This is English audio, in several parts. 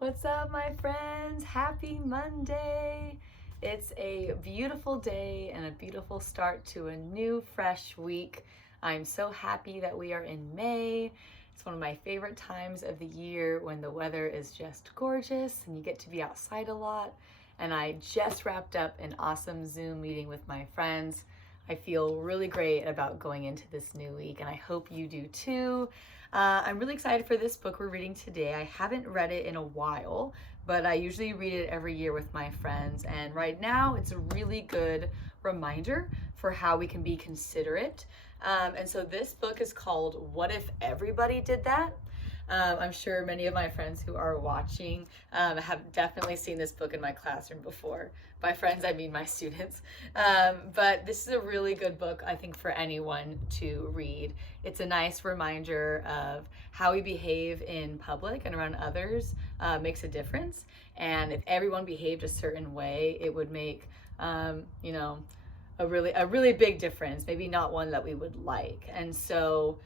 What's up, my friends? Happy Monday! It's a beautiful day and a beautiful start to a new, fresh week. I'm so happy that we are in May. It's one of my favorite times of the year when the weather is just gorgeous and you get to be outside a lot. And I just wrapped up an awesome Zoom meeting with my friends. I feel really great about going into this new week, and I hope you do too. I'm really excited for this book we're reading today. I haven't read it in a while, but I usually read it every year with my friends, and right now it's a really good reminder for how we can be considerate. And so this book is called What If Everybody Did That? I'm sure many of my friends who are watching have definitely seen this book in my classroom before. By friends, I mean my students. But this is a really good book, I think, for anyone to read. It's a nice reminder of how we behave in public and around others makes a difference. And if everyone behaved a certain way, it would make, a really big difference, maybe not one that we would like. And so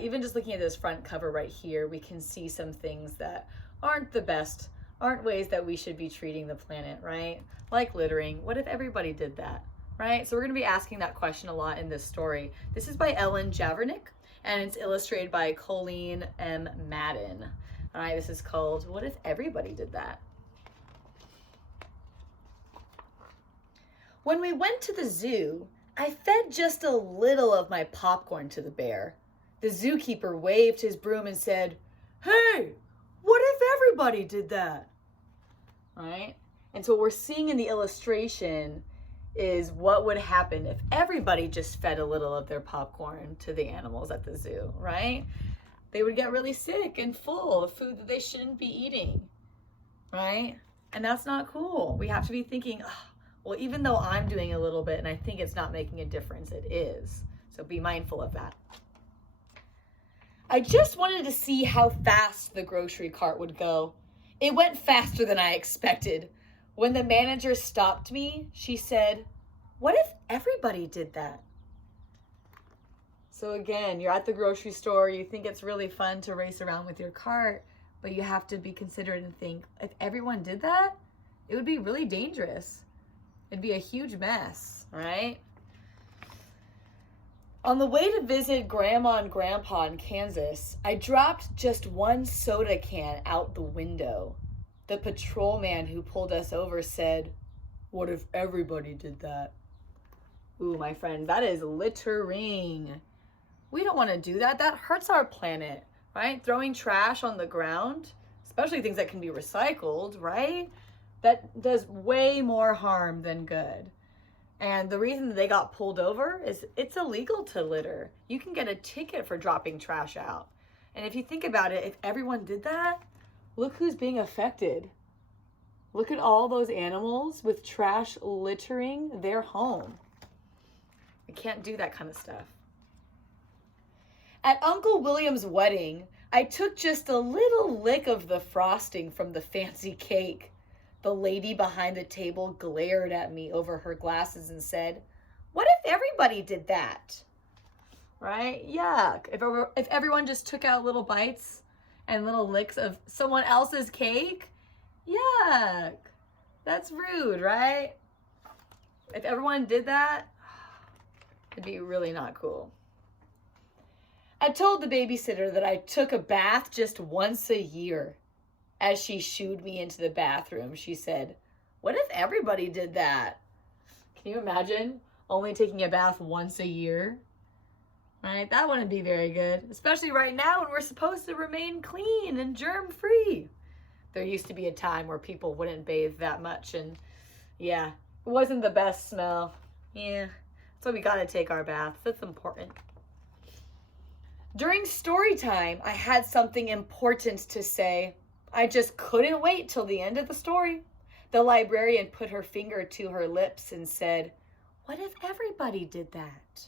even just looking at this front cover right here, we can see some things that aren't the best, aren't ways that we should be treating the planet, right? Like littering. What if everybody did that, right? So we're going to be asking that question a lot in this story. This is by Ellen Javernick, and it's illustrated by Colleen M. Madden. All right, this is called What If Everybody Did That? When we went to the zoo, I fed just a little of my popcorn to the bear. The zookeeper waved his broom and said, "Hey, what if everybody did that?" All right? And so what we're seeing in the illustration is what would happen if everybody just fed a little of their popcorn to the animals at the zoo, right? They would get really sick and full of food that they shouldn't be eating, right? And that's not cool. We have to be thinking, well, even though I'm doing a little bit and I think it's not making a difference, it is. So be mindful of that. I just wanted to see how fast the grocery cart would go. It went faster than I expected. When the manager stopped me, she said, "What if everybody did that?" So again, you're at the grocery store, you think it's really fun to race around with your cart, but you have to be considerate and think, if everyone did that, it would be really dangerous. It'd be a huge mess, right? On the way to visit Grandma and Grandpa in Kansas, I dropped just one soda can out the window. The patrolman who pulled us over said, "What if everybody did that?" Ooh, my friends, that is littering. We don't want to do that. That hurts our planet, right? Throwing trash on the ground, especially things that can be recycled, right? That does way more harm than good. And the reason that they got pulled over is it's illegal to litter. You can get a ticket for dropping trash out. And if you think about it, if everyone did that, look who's being affected. Look at all those animals with trash littering their home. We can't do that kind of stuff. At Uncle William's wedding, I took just a little lick of the frosting from the fancy cake. The lady behind the table glared at me over her glasses and said, "What if everybody did that?" Right? Yuck. If everyone just took out little bites and little licks of someone else's cake, yuck. That's rude, right? If everyone did that, it'd be really not cool. I told the babysitter that I took a bath just once a year. As she shooed me into the bathroom, she said, "What if everybody did that?" Can you imagine only taking a bath once a year? Right? That wouldn't be very good, especially right now when we're supposed to remain clean and germ-free. There used to be a time where people wouldn't bathe that much, and yeah, it wasn't the best smell. Yeah, so we gotta take our baths. That's important. During story time, I had something important to say. I just couldn't wait till the end of the story. The librarian put her finger to her lips and said, "What if everybody did that?"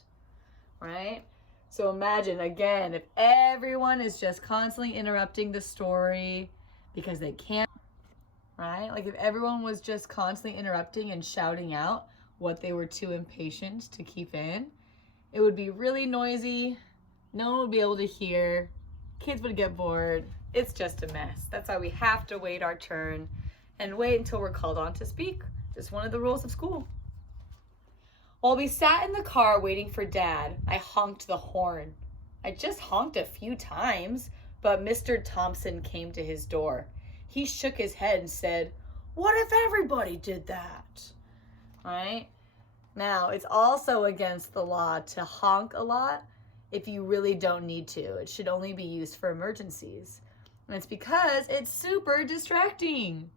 Right? So imagine, again, if everyone is just constantly interrupting the story because they can't, right? Like if everyone was just constantly interrupting and shouting out what they were too impatient to keep in, it would be really noisy. No one would be able to hear. Kids would get bored. It's just a mess. That's why we have to wait our turn and wait until we're called on to speak. It's one of the rules of school. While we sat in the car waiting for Dad, I honked the horn. I just honked a few times, but Mr. Thompson came to his door. He shook his head and said, "What if everybody did that?" All right? Now, it's also against the law to honk a lot if you really don't need to. It should only be used for emergencies. And it's because it's super distracting,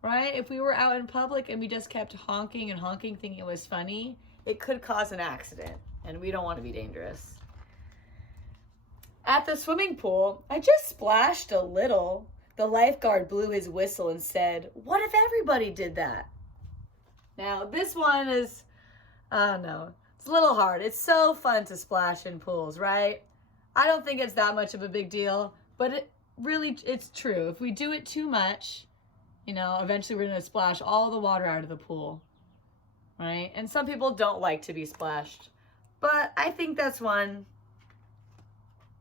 right? If we were out in public and we just kept honking and honking thinking it was funny, it could cause an accident, and we don't want to be dangerous. At the swimming pool, I just splashed a little. The lifeguard blew his whistle and said, "What if everybody did that?" Now, this one is, I don't know, it's a little hard. It's so fun to splash in pools, right? I don't think it's that much of a big deal, but it's true. If we do it too much, eventually we're going to splash all the water out of the pool, right? And some people don't like to be splashed, but I think that's one.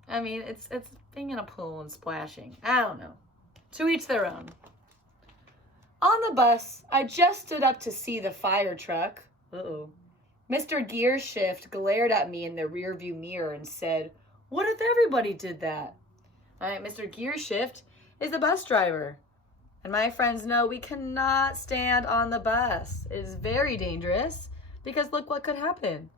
I mean, it's being in a pool and splashing. I don't know. To each their own. On the bus, I just stood up to see the fire truck. Uh-oh. Mr. Gearshift glared at me in the rearview mirror and said, "What if everybody did that?" All right, Mr. Gearshift is the bus driver. And my friends know we cannot stand on the bus. It is very dangerous because look what could happen,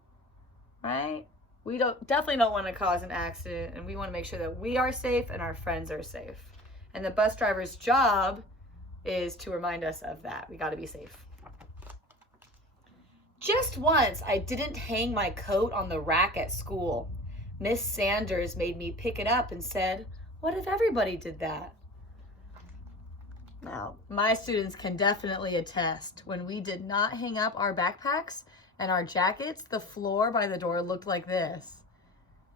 right? We definitely don't want to cause an accident, and we want to make sure that we are safe and our friends are safe. And the bus driver's job is to remind us of that. We got to be safe. Just once, I didn't hang my coat on the rack at school. Miss Sanders made me pick it up and said, "What if everybody did that?" Now, my students can definitely attest. When we did not hang up our backpacks and our jackets, the floor by the door looked like this.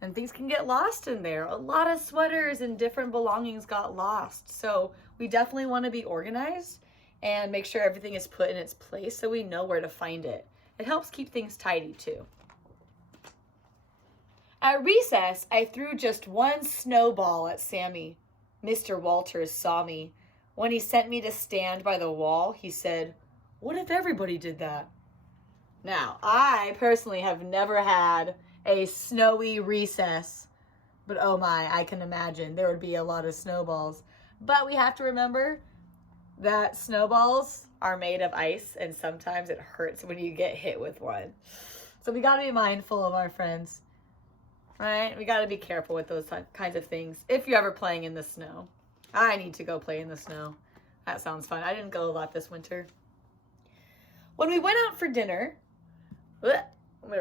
And things can get lost in there. A lot of sweaters and different belongings got lost. So we definitely want to be organized and make sure everything is put in its place so we know where to find it. It helps keep things tidy too. At recess, I threw just one snowball at Sammy. Mr. Walters saw me. When he sent me to stand by the wall, he said, "What if everybody did that?" Now, I personally have never had a snowy recess, but oh my, I can imagine there would be a lot of snowballs. But we have to remember that snowballs are made of ice, and sometimes it hurts when you get hit with one. So we got to be mindful of our friends, right? We got to be careful with those kinds of things if you're ever playing in the snow. I need to go play in the snow. That sounds fun. I didn't go a lot this winter. When we went out for dinner, there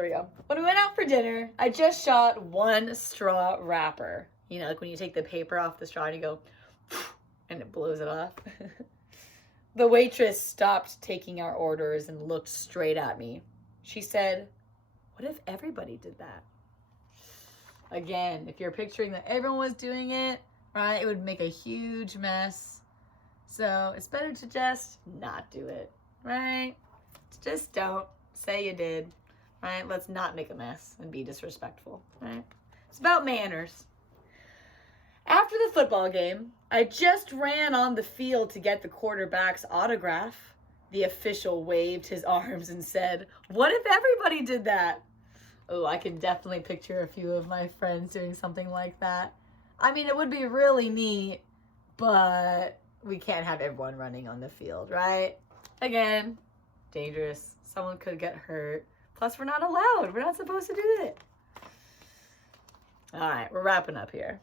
we go. When we went out for dinner, I just shot one straw wrapper. Like when you take the paper off the straw and you go, and it blows it off. The waitress stopped taking our orders and looked straight at me. She said, "What if everybody did that?" Again, if you're picturing that everyone was doing it, right, it would make a huge mess. So it's better to just not do it, right? Just don't say you did, right? Let's not make a mess and be disrespectful, right? It's about manners. After the football game, I just ran on the field to get the quarterback's autograph. The official waved his arms and said, "What if everybody did that?" Oh, I can definitely picture a few of my friends doing something like that. I mean, it would be really neat, but we can't have everyone running on the field, right? Again, dangerous. Someone could get hurt. Plus, we're not allowed. We're not supposed to do it. All right, we're wrapping up here.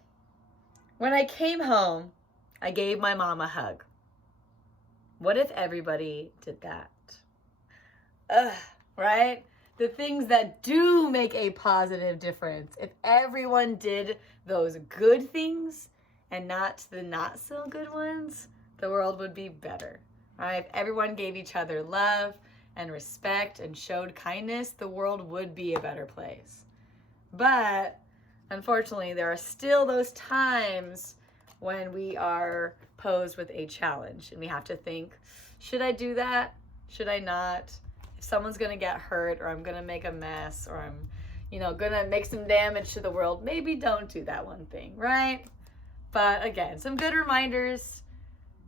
When I came home, I gave my mom a hug. What if everybody did that? Right? The things that do make a positive difference. If everyone did those good things and not the not so good ones, the world would be better. Right? If everyone gave each other love and respect and showed kindness, the world would be a better place. But unfortunately, there are still those times when we are posed with a challenge and we have to think, should I do that? Should I not? If someone's going to get hurt, or I'm going to make a mess, or I'm, going to make some damage to the world, maybe don't do that one thing, right? But again, some good reminders.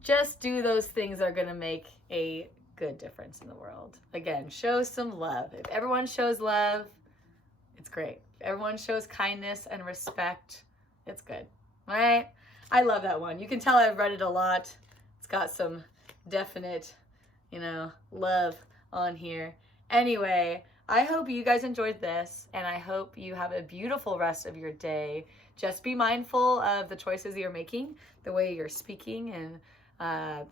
Just do those things that are going to make a good difference in the world. Again, show some love. If everyone shows love, it's great. If everyone shows kindness and respect, it's good. All right? I love that one. You can tell I've read it a lot. It's got some definite, love on here. Anyway, I hope you guys enjoyed this, and I hope you have a beautiful rest of your day. Just be mindful of the choices that you're making, the way you're speaking, and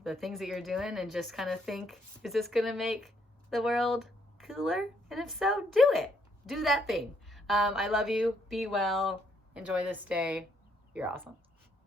the things that you're doing, and just kind of think, is this going to make the world cooler? And if so, do it. Do that thing. I love you. Be well. Enjoy this day. You're awesome.